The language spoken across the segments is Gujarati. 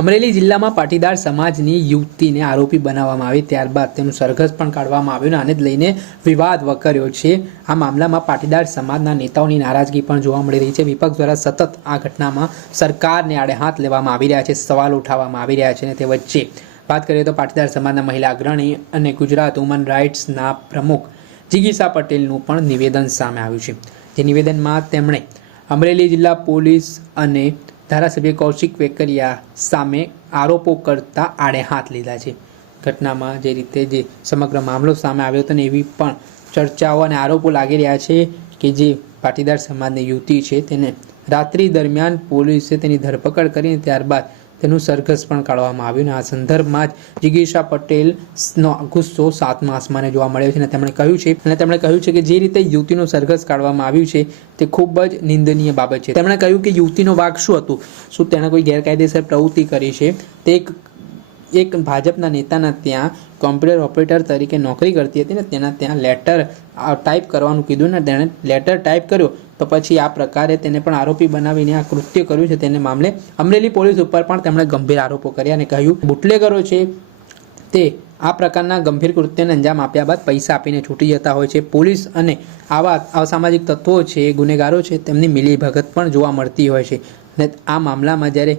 અમરેલી જિલ્લામાં પાટીદાર સમાજની યુવતીને આરોપી બનાવવામાં આવી, ત્યારબાદ તેનું સરઘસ પણ કાઢવામાં આવ્યું અને આને જ લઈને વિવાદ વકર્યો છે। આ મામલામાં પાટીદાર સમાજના નેતાઓની નારાજગી પણ જોવા મળી રહી છે। વિપક્ષ દ્વારા સતત આ ઘટનામાં સરકારને આડે હાથ લેવામાં આવી રહ્યા છે, સવાલ ઉઠાવવામાં આવી રહ્યા છે અને તે વચ્ચે વાત કરીએ તો પાટીદાર સમાજના મહિલા અગ્રણી અને ગુજરાત વુમન રાઇટ્સના પ્રમુખ જિગીસા પટેલનું પણ નિવેદન સામે આવ્યું છે। જે નિવેદનમાં તેમણે અમરેલી જિલ્લા પોલીસ અને ધારાસભ્ય કૌશિક વેકરિયા સામે આરોપો કરતા આડે હાથ લીધા છે। ઘટનામાં જે રીતે જે સમગ્ર મામલો સામે આવ્યો હતો ને એવી પણ ચર્ચાઓ અને આરોપો લાગી રહ્યા છે કે જે પાટીદાર સમાજની યુવતી છે તેને રાત્રિ દરમિયાન પોલીસે તેની ધરપકડ કરીને ત્યારબાદ તેનું સરઘસ પણ કાઢવામાં આવ્યું અને આ સંદર્ભમાં જ જિગીસા પટેલનો ગુસ્સો સાતમા આસમાને જોવા મળ્યો છે અને તેમણે કહ્યું છે કે જે રીતે યુવતીનું સરઘસ કાઢવામાં આવ્યું છે તે ખૂબ જ નિંદનીય બાબત છે। તેમણે કહ્યું કે યુવતીનો વાંક શું હતું, શું તેણે કોઈ ગેરકાયદેસર પ્રવૃત્તિ કરી છે? તે એક ભાજપના નેતાના ત્યાં કોમ્પ્યુટર ઓપરેટર તરીકે નોકરી કરતી હતી ને તેના ત્યાં લેટર ટાઈપ કરવાનું કીધું ને તેણે લેટર ટાઈપ કર્યો તો પછી આ પ્રકારે તેને પણ આરોપી બનાવીને આ કૃત્ય કર્યું છે। તેને મામલે અમરેલી પોલીસ ઉપર પણ તેમણે ગંભીર આરોપો કર્યા અને કહ્યું બુટલેગરો છે તે આ પ્રકારના ગંભીર કૃત્યને અંજામ આપ્યા બાદ પૈસા આપીને છૂટી જતા હોય છે। પોલીસ અને આવા અસામાજિક તત્વો છે, ગુનેગારો છે, તેમની મિલીભગત પણ જોવા મળતી હોય છે અને આ મામલામાં જ્યારે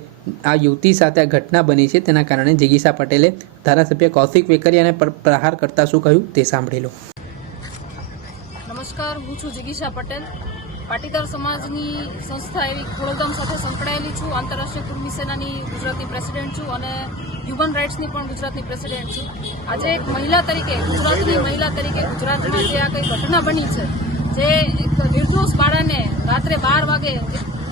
આ યુવતી સાથે આ ઘટના બની છે તેના કારણે જિગીસા પટેલે ધારાસભ્ય કૌશિક વેકરિયાને પ્રહાર કરતા શું કહ્યું તે સાંભળી લો। નમસ્કાર, હું છું જિગીસા પટેલ। પાટીદાર સમાજની સંસ્થા એવી ખોડલધામ સાથે સંકળાયેલી છું। આંતરરાષ્ટ્રીય કુર્મી સેનાની ગુજરાતની પ્રેસિડેન્ટ છું અને હ્યુમન રાઇટ્સની પણ ગુજરાતની પ્રેસિડેન્ટ છું। આજે એક મહિલા તરીકે, ગુજરાતની મહિલા તરીકે ગુજરાતમાં જે આ કંઈ ઘટના બની છે, જે એક નિર્દોષ બાળાને રાત્રે 12 વાગે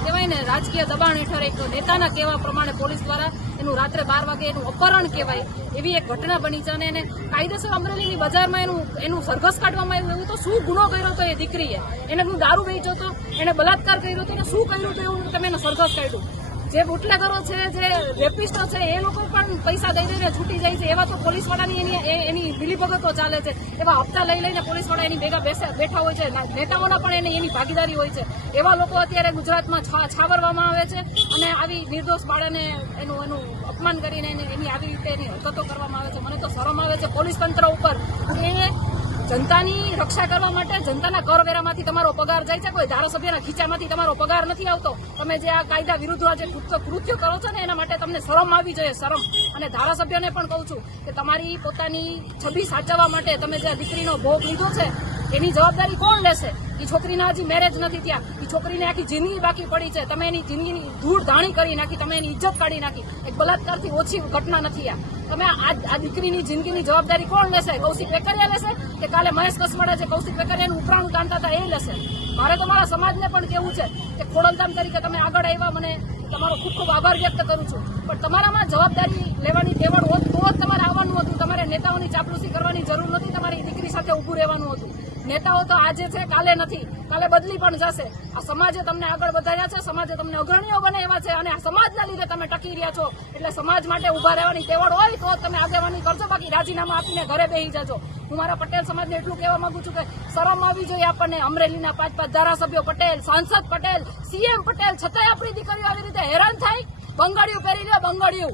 કહેવાય ને રાજકીય દબાણ હેઠળ એક નેતાના કહેવા પ્રમાણે પોલીસ દ્વારા એનું રાત્રે 12 વાગે એનું અપહરણ કહેવાય એવી એક ઘટના બની છે અને એને કાયદેસર અમરેલીની બજારમાં એનું સરઘસ કાઢવામાં આવ્યું। એવું તો શું ગુનો કર્યો હતો એ દીકરીએ? એને હું દારૂ વેચ્યો હતો, એને બલાત્કાર કર્યો હતો, એને શું કર્યું હતું એવું તમે એને સરઘસ કાઢ્યું? જે બુટલેગરો છે, જે રેપિસ્ટો છે, એ લોકો પણ પૈસા દઈ દઈને છૂટી જાય છે। એવા તો પોલીસવાળાની એની મિલીભગતો ચાલે છે, એવા હપ્તા લઈ લઈને પોલીસવાળા એની ભેગા બેઠા હોય છે, નેતાઓના પણ એની ભાગીદારી હોય છે। એવા લોકો અત્યારે ગુજરાતમાં છાવરવામાં આવે છે અને આવી નિર્દોષ બાળાને એનું અપમાન કરીને એની આવી રીતે એની હરકતો કરવામાં આવે છે। મને તો શરમ આવે છે પોલીસ તંત્ર ઉપર કે જનતાની રક્ષા કરવા માટે જનતાના કરવેરામાંથી તમારો પગાર જાય છે, કોઈ ધારાસભ્યના ખીચામાંથી તમારો પગાર નથી આવતો। તમે જે આ કાયદા વિરુદ્ધ જે કૃત્ય કરો છો ને એના માટે તમને શરમ આવી જોઈએ, શરમ। અને ધારાસભ્યને પણ કહું છું કે તમારી પોતાની છબી સાચવવા માટે તમે જે દીકરીનો ભોગ લીધો છે એની જવાબદારી કોણ લેશે? એ છોકરીના હજી મેરેજ નથી થયા, એ છોકરીને આખી જિંદગી બાકી પડી છે, તમે એની જિંદગીની ધૂળ ધાણી કરી નાખી, તમે એની ઇજ્જત કાઢી નાખી। એક બલાત્કારથી ઓછી ઘટના નથી આ। તમે આ દીકરીની જિંદગીની જવાબદારી કોણ લેશે? કૌશિક વેકરિયા લેશે કે કાલે મહેશ કસવાડા જે કૌશિક વેકરિયાનું ઉપરાણું તાણતા હતા એ લેશે? મારે તો મારા સમાજને પણ કહેવું છે કે ખોડલધામ તરીકે તમે આગળ આવ્યા, મને તમારો ખૂબ ખૂબ આભાર વ્યક્ત કરું છું, પણ તમારામાં જવાબદારી લેવાની ટેવડ હોત તો જ તમારે આવવાનું હતું। તમારે નેતાઓની ચાપલુસી કરવાની જરૂર નથી, તમારી દીકરી સાથે ઊભું રહેવાનું હતું। નેતાઓ તો આજે છે, કાલે નથી, કાલે બદલી પણ જશે। આ સમાજે તમને આગળ વધાર્યા છે, સમાજે તમને અગ્રણીઓ બનાવ્યા છે અને આ સમાજના લીધે તમે ટકી રહ્યા છો। એટલે સમાજ માટે ઊભા રહેવાની ટેવડ હોય તો તમે આગેવાની કરજો, બાકી રાજીનામા આપીને ઘરે બેસી જજો। હું મારા પટેલ સમાજને એટલું કહેવા માંગુ છું કે શરમ આવવી જોઈએ આપણને। અમરેલીના 5 ધારાસભ્યો પટેલ, સાંસદ પટેલ, સીએમ પટેલ, છતાંય આપણી દીકરીઓ આવી રીતે હેરાન થાય। બંગાળીઓ પહેરી લે, બંગાળીઓ।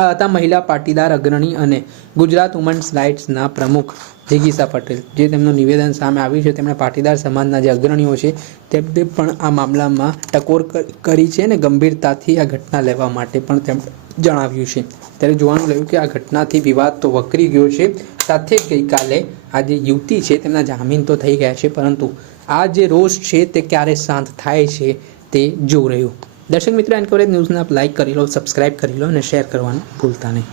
આ હતા મહિલા પાટીદાર અગ્રણી અને ગુજરાત વુમન્સ રાઇટ્સના પ્રમુખ જિગીસા પટેલ, જે તેમનું નિવેદન સામે આવ્યું છે। તેમણે પાટીદાર સમાજના જે અગ્રણીઓ છે તેમને પણ આ મામલામાં ટકોર કરી છે અને ગંભીરતાથી આ ઘટના લેવા માટે પણ તેમણે જણાવ્યું છે। ત્યારે જોવાનું રહ્યું કે આ ઘટનાથી વિવાદ તો વકરી ગયો છે, સાથે જ ગઈકાલે આ જે યુવતી છે તેમના જામીન તો થઈ ગયા છે, પરંતુ આ જે રોષ છે તે ક્યારે શાંત થાય છે તે જોવું રહ્યું। દર્શક મિત્રો, એન્કરેજ ન્યૂઝને આપ લાઇક કરી લો, સબસ્ક્રાઇબ કરી લો અને શેર કરવાનું ભૂલતા નહીં।